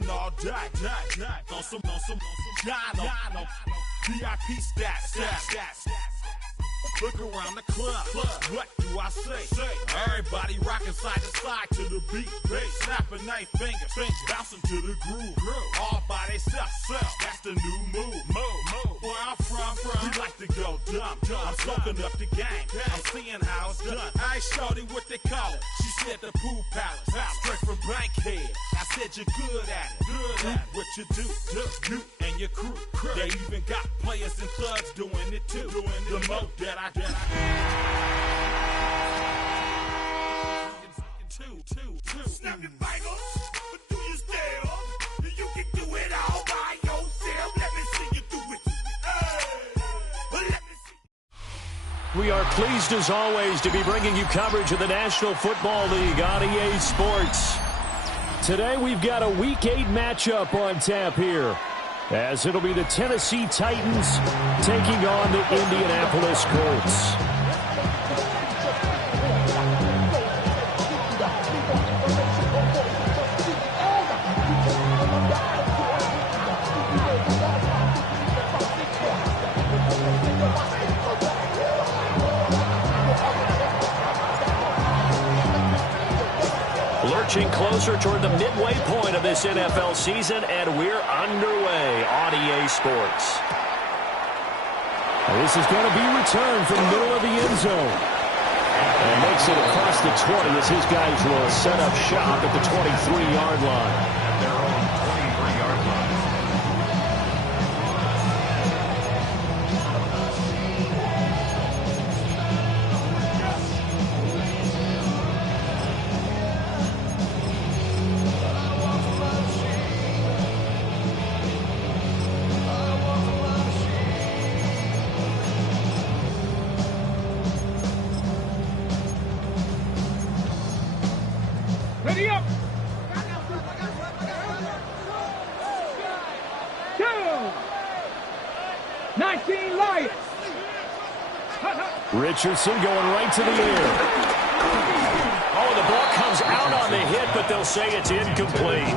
Trapping all day, on some Dino, VIP stats. Look around the club. What do I say? Everybody rocking side to side to the beat. Snapping night fingers, bouncing to the groove. All by themselves. That's the new move. Where I'm from, we like to go dumb. I'm soaking up the game. I'm seeing how it's done. I ain't shorty what they call it. She said the pool palace. Straight from Bankhead. I said you're good at it. Do what you do. You and your crew. They even got players and thugs doing it too. The more that I snap your fingers, but do you still? You can do it all by yourself. Let me see you do it. Let me see. We are pleased as always to be bringing you coverage of the National Football League on EA Sports. Today we've got a Week 8 matchup on tap here, as it'll be the Tennessee Titans taking on the Indianapolis Colts. Lurching closer toward the midway point of this NFL season, and we're underway on EA Sports. This is going to be returned from the middle of the end zone. And makes it across the 20 as his guys will set up shop at the 23-yard line. At their own 23-yard line. Ready up! 19 Lions! Richardson going right to the air. Oh, the ball comes out on the hit, but they'll say it's incomplete.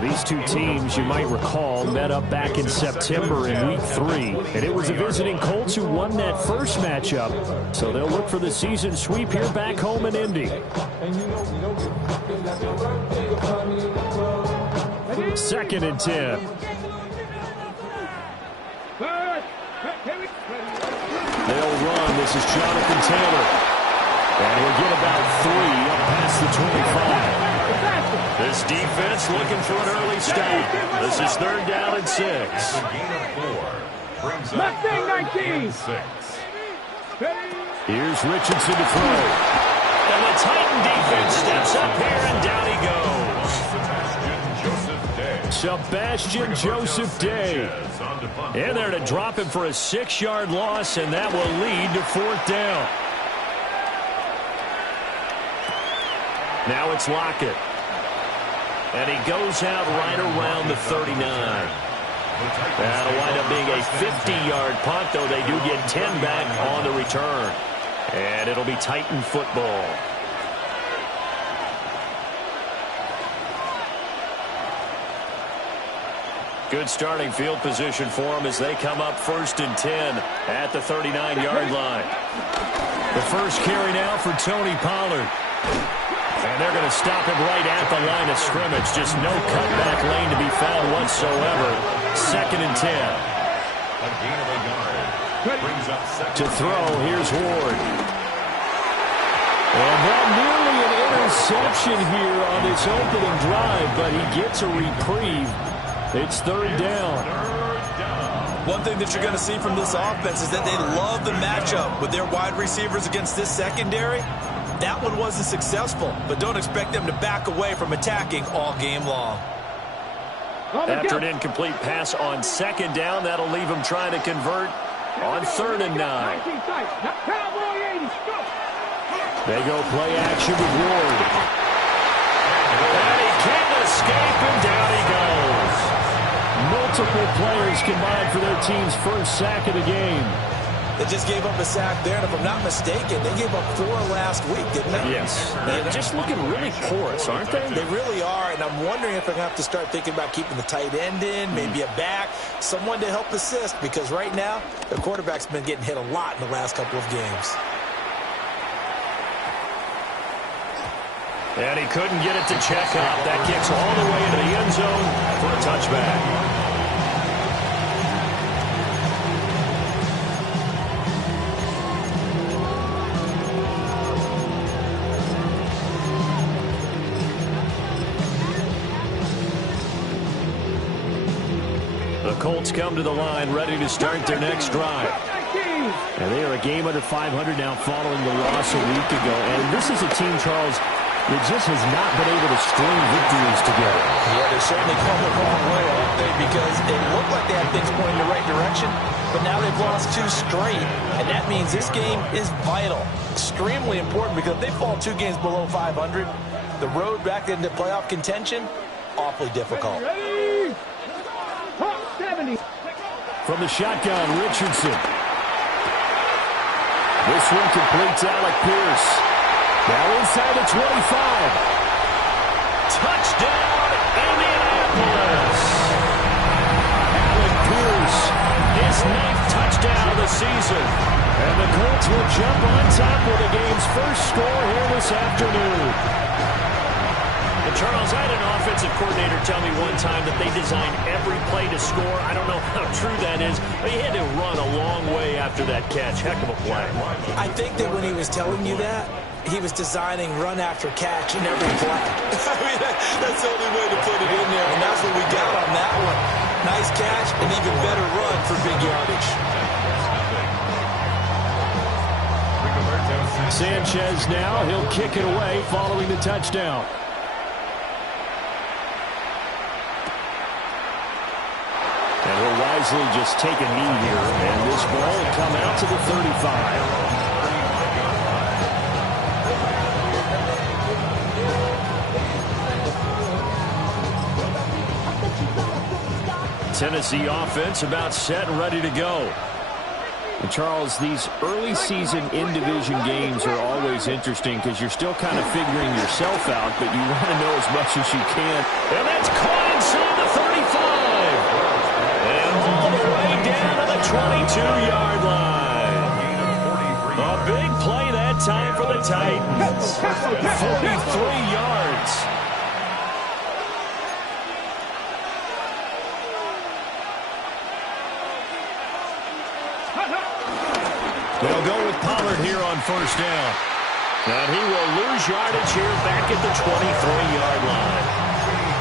These two teams, you might recall, met up back in September in Week 3. And it was the visiting Colts who won that first matchup. So they'll look for the season sweep here back home in Indy. Second and 10. They'll run. This is Jonathan Taylor. And he'll get about 3 up past the 25. This defense looking for an early stop. This is 3rd down and 6. Mustang 19. Here's Richardson to throw. And the Titan defense steps up here, and down he goes. Sebastian Joseph Day. In there to drop him for a 6-yard loss, and that will lead to 4th down. Now it's Lockett. And he goes out right around the 39. That'll wind up being a 50-yard punt, though they do get 10 back on the return. And it'll be Titan football. Good starting field position for them as they come up 1st and 10 at the 39-yard line. The first carry now for Tony Pollard. And they're going to stop him right at the line of scrimmage. Just no cutback lane to be found whatsoever. 2nd and 10. A gain of a yard. Brings up to throw. Here's Ward. And that nearly an interception here on this opening drive, but he gets a reprieve. It's 3rd down. One thing that you're going to see from this offense is that they love the matchup with their wide receivers against this secondary. That one wasn't successful, but don't expect them to back away from attacking all game long. After an incomplete pass on 2nd down, that'll leave them trying to convert on 3rd and 9. They go play action with Ward. And he can't escape, and down he goes. Multiple players combined for their team's first sack of the game. They just gave up a sack there, and if I'm not mistaken, they gave up 4 last week, didn't they? Yes. They're just looking really porous, aren't they? They really are, and I'm wondering if they're going to have to start thinking about keeping the tight end in, maybe a back, someone to help assist, because right now, the quarterback's been getting hit a lot in the last couple of games. And he couldn't get it to check up. That kicks all the way into the end zone for a touchback. The Colts come to the line, ready to start their next drive. And they are a game under 500 now following the loss a week ago. And this is a team, Charles, that just has not been able to string victories together. Yeah, they're certainly come the wrong way, aren't they? Because it looked like they had things pointing in the right direction, but now they've lost 2 straight. And that means this game is vital, extremely important, because if they fall 2 games below 500, the road back into playoff contention, awfully difficult. From the shotgun, Richardson. This one completes Alec Pierce. Now inside the 25. Touchdown, Indianapolis. Alec Pierce, his 9th touchdown of the season. And the Colts will jump on top with the game's first score here this afternoon. And Charles, I had an offensive coordinator tell me one time that they designed every play to score. I don't know how true that is, but he had to run a long way after that catch. Heck of a play. I think that when he was telling you that, he was designing run after catch in every play. I mean, that's the only way to put it in there, and that's what we got on that one. Nice catch, and even better run for big yardage. Sanchez now, he'll kick it away following the touchdown. And he'll wisely just take a knee here, and this ball will come out to the 35. Tennessee offense about set and ready to go. And Charles, these early season in-division games are always interesting because you're still kind of figuring yourself out, but you want to know as much as you can. And that's caught inside the 35. And all the way down to the 22-yard line. A big play that time for the Titans. 43 yards. They'll go with Pollard here on first down. And he will lose yardage here back at the 23-yard line.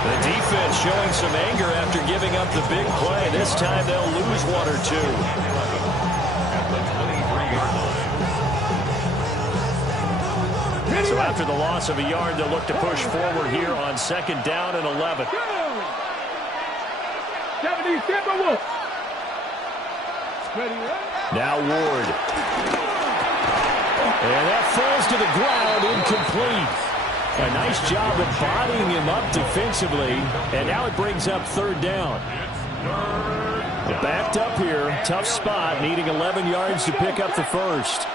The defense showing some anger after giving up the big play. This time they'll lose 1 or 2. So after the loss of a yard, they'll look to push forward here on second down and 11. 77 Wolf. Now Ward. And that falls to the ground, incomplete. A nice job of bodying him up defensively. And now it brings up third down. Backed up here, tough spot, needing 11 yards to pick up the first.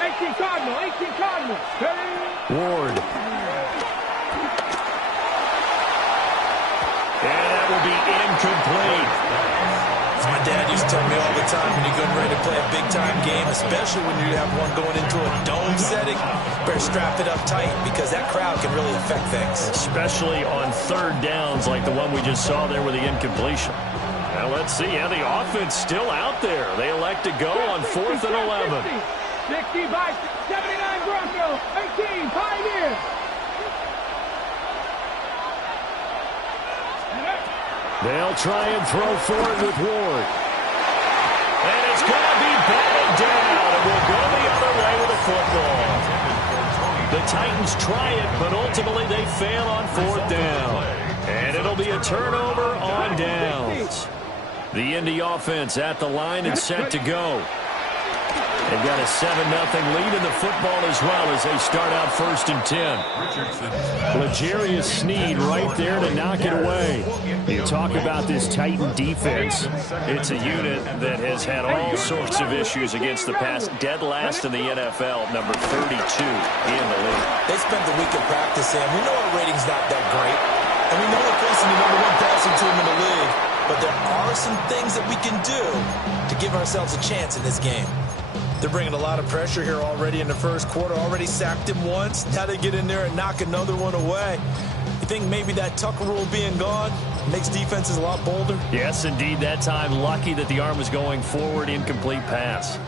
18 Cardinal, 18 Cardinal. Ward. And that will be incomplete. My dad used to tell me all the time when you're getting ready to play a big-time game, especially when you have one going into a dome setting, better strap it up tight because that crowd can really affect things. Especially on third downs like the one we just saw there with the incompletion. Now let's see. Yeah, the offense still out there. They elect to go on 4th and 11. 60 by 79 Broncos, 18 Pioneers. They'll try and throw forward with Ward. And it's going to be batted down. And we'll go the other way with the football. The Titans try it, but ultimately they fail on 4th down. And it'll be a turnover on downs. The Indy offense at the line and set to go. They've got a 7-0 lead in the football as well as they start out 1st and 10. L'Jarius Sneed right there to knock it away. You talk about this Titan defense. It's a unit that has had all sorts of issues against the pass. Dead last in the NFL, number 32 in the league. They spent the week of practice, and we know our rating's not that great. And we know we're facing the number 1 passing team in the league. But there are some things that we can do to give ourselves a chance in this game. They're bringing a lot of pressure here already in the first quarter. Already sacked him once. Now they get in there and knock another one away. You think maybe that Tucker rule being gone makes defenses a lot bolder? Yes, indeed. That time, lucky that the arm was going forward, incomplete pass.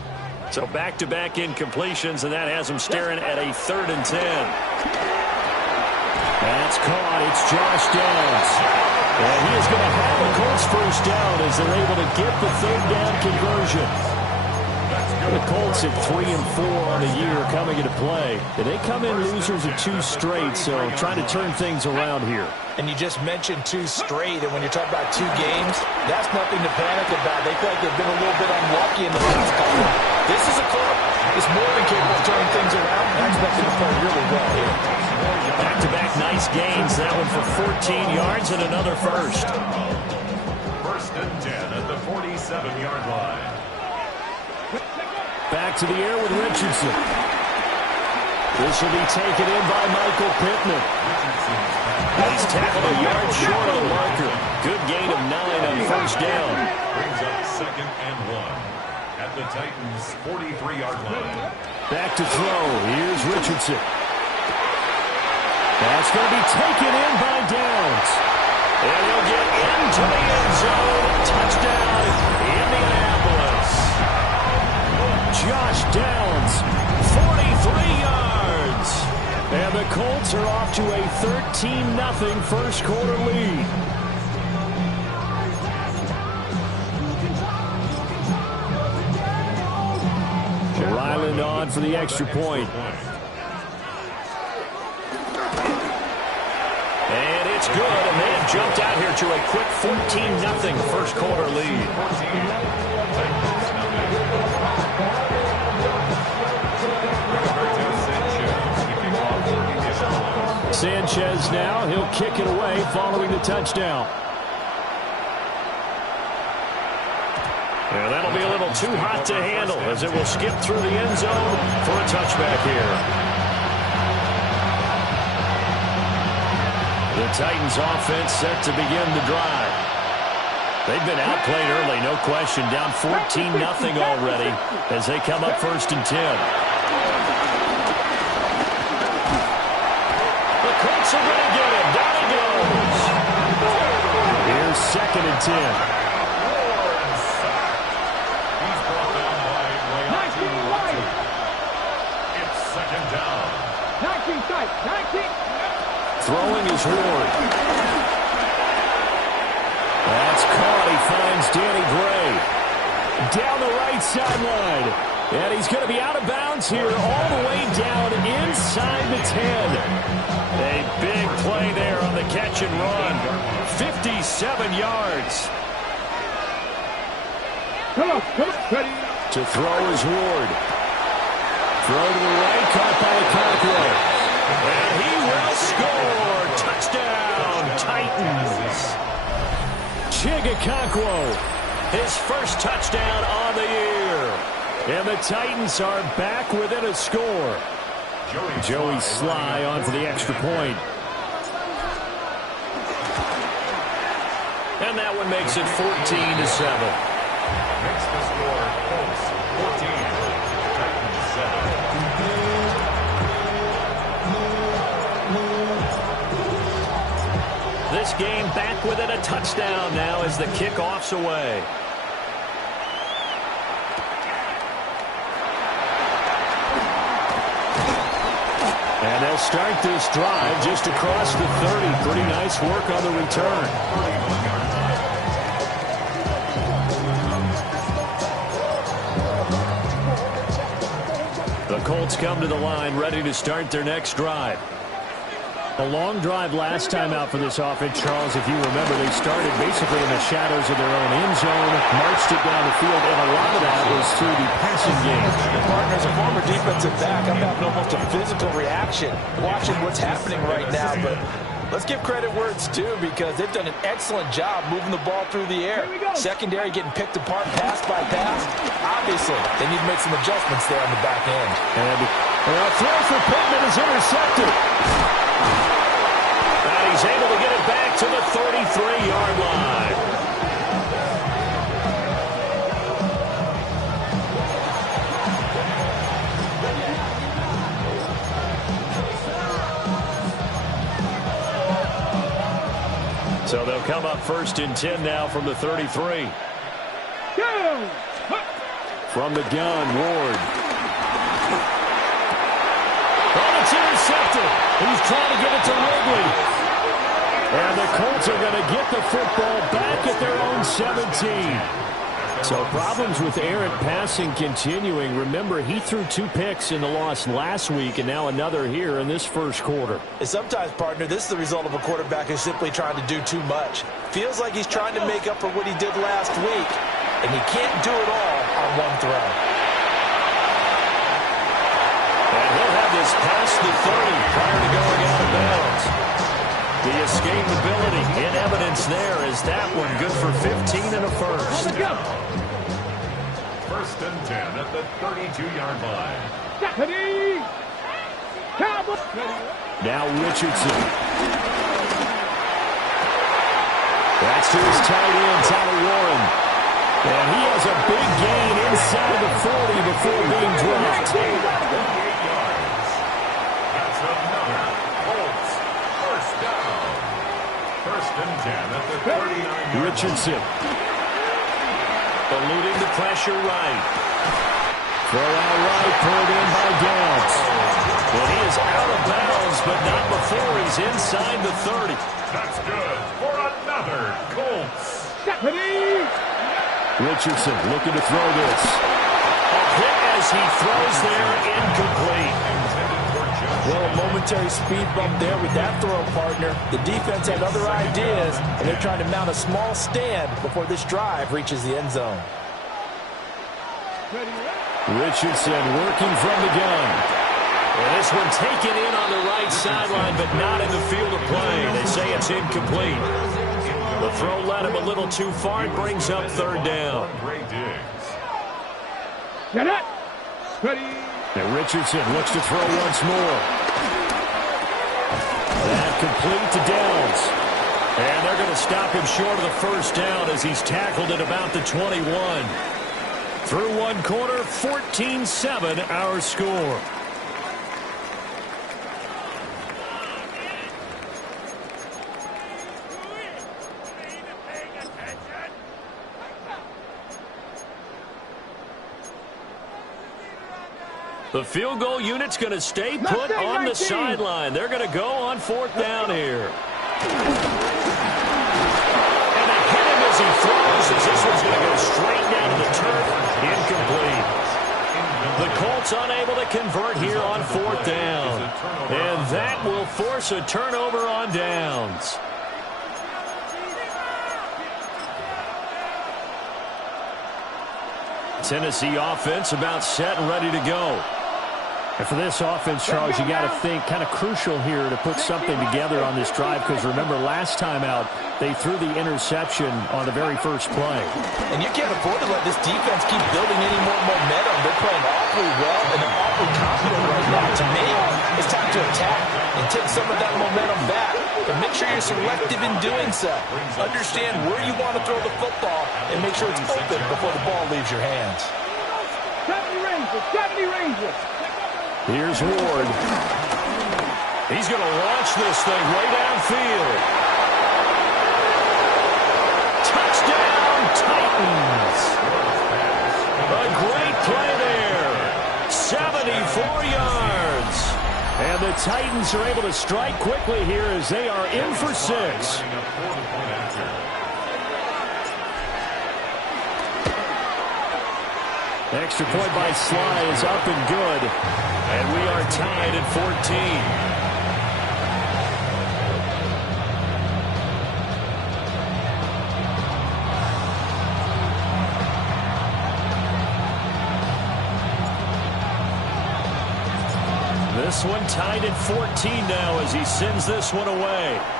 So back-to-back incompletions, and that has them staring at a 3rd and 10. That's caught. It's Josh Downs. And he is going to have a Colts first down as they're able to get the 3rd down conversion. The Colts at 3-4 on the year coming into play. And they come in losers of 2 straight, so trying to turn things around here. And you just mentioned 2 straight, and when you're talking about 2 games, that's nothing to panic about. They feel like they've been a little bit unlucky in the past couple. This is a club that's more than capable of turning things around. I expect them to play really well here. Back-to-back nice gains. That one for 14 yards and another first. 1st and 10 at the 47-yard line. Back to the air with Richardson. This will be taken in by Michael Pittman. He's tackled a yard short of the marker. Good gain of 9 on first down. Brings up 2nd and 1 at the Titans' 43-yard line. Back to throw. Here's Richardson. That's going to be taken in by Downs. And he'll get into the end zone. Touchdown, Indianapolis. Josh Downs, 43 yards. And the Colts are off to a 13-0 first quarter lead. Ryland on for the extra point. And it's good, and they have jumped out here to a quick 14-0 first quarter lead. Sanchez now, he'll kick it away following the touchdown. And that'll be a little too hot to handle as it will skip through the end zone for a touchback here. The Titans offense set to begin the drive. They've been outplayed early, no question, down 14-0 already as they come up 1st and 10. Colts are going to get him. Down he goes. Here's 2nd and 10. He's brought down by 19 wide. It's 2nd down. 19 tight. 19. Throwing is Ward. That's caught. He finds Danny Gray. Down the right sideline. And he's going to be out of bounds here all the way down inside the 10. A big play there on the catch and run. 57 yards. To throw is Ward. Throw to the right, caught by Okonkwo. And he will score. Touchdown, Titans. Chig Okonkwo, his first touchdown on the year. And the Titans are back within a score. Joey Sly on for the extra point. And that one makes it 14-7. Makes the score Colts 14, Titans 7. This game back within a touchdown now as the kickoff's away. And they'll start this drive just across the 30. Pretty nice work on the return. The Colts come to the line ready to start their next drive. A long drive last time out for this offense, Charles. If you remember, they started basically in the shadows of their own end zone, marched it down the field, and a lot of that was through the passing game. Partner, as a former defensive back, I'm having almost a physical reaction watching what's happening right now. But let's give credit where it's due, because they've done an excellent job moving the ball through the air. Secondary getting picked apart pass by pass. Obviously, they need to make some adjustments there on the back end. And a throw for Pittman is intercepted. And he's able to get it back to the 33-yard line. So they'll come up 1st and 10 now from the 33. From the gun, Ward. Oh, it's intercepted. He's trying to get it to Wrigley. And the Colts are going to get the football back at their own 17. So problems with errant passing continuing. Remember, he threw 2 picks in the loss last week, and now another here in this first quarter. And sometimes, partner, this is the result of a quarterback who's simply trying to do too much. Feels like he's trying to make up for what he did last week, and he can't do it all on one throw. And he'll have this past the 30 prior to going out of bounds. The escapability in evidence there is that one good for 15 and a first. 1st and 10 at the 32-yard line. Now Richardson. That's to his tight end, Tyler Warren. And he has a big gain inside the 40 before being dropped. 8 yards. That's another Colts first down. 1st and 10 at the 39-yard line. Richardson. Eluding the pressure right. Throw out right, pulled in by Downs. And he is out of bounds, but not before he's inside the 30. That's good for another Colts. Richardson looking to throw this. A hit as he throws there, incomplete. Well, a momentary speed bump there with that throw, partner. The defense had other ideas, and they're trying to mount a small stand before this drive reaches the end zone. Richardson working from the gun. And this one taken in on the right sideline, but not in the field of play. They say it's incomplete. The throw led him a little too far and brings up 3rd down. And Richardson looks to throw once more. That complete to Downs. And they're going to stop him short of the 1st down as he's tackled at about the 21. Through 1 quarter, 14-7 our score. The field goal unit's going to stay put on the sideline. They're going to go on 4th down here. And they hit him as he throws, as this one's going to go straight down to the turf. Incomplete. The Colts unable to convert here on 4th down. And that will force a turnover on downs. Tennessee offense about set and ready to go. And for this offense, Charles, you got to think kind of crucial here to put something together on this drive, because remember last time out they threw the interception on the very first play. And you can't afford to let this defense keep building any more momentum. They're playing awfully well and they're awfully confident right now. To me, it's time to attack and take some of that momentum back. But make sure you're selective in doing so. Understand where you want to throw the football and make sure it's open before the ball leaves your hands. 70 Rangers. Here's Ward. He's going to launch this thing way downfield. Touchdown, Titans. A great play there. 74 yards. And the Titans are able to strike quickly here as they are in for 6. Extra point by Sly is up and good. And we are tied at 14. This one tied at 14 now as he sends this one away.